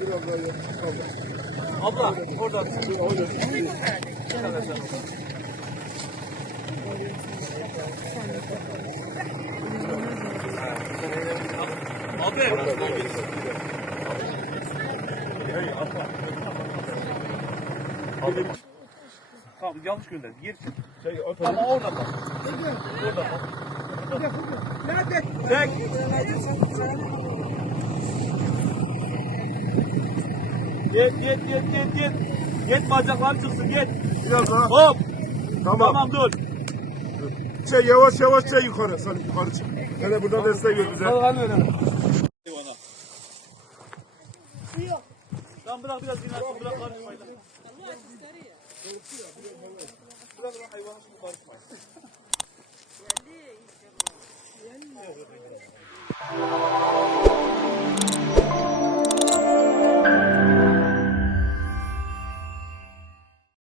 Biraz daha yap. Abla oradan. Abi. Tamam yanlış gönderdim. Gir. Ama oradan bak. Oradan bak. Çek. Git. Git bacaklar çıksın git. Biraz daha. Hop. Tamam. Dur. Yavaş yavaş yukarı. Sen yukarı çık. Hele buradan destek ver bize. Hadi öyle. Yok. Tamam bırak biraz dinlensin. Bırak karışmayın. Bırak hayvanı şimdi karışmayın.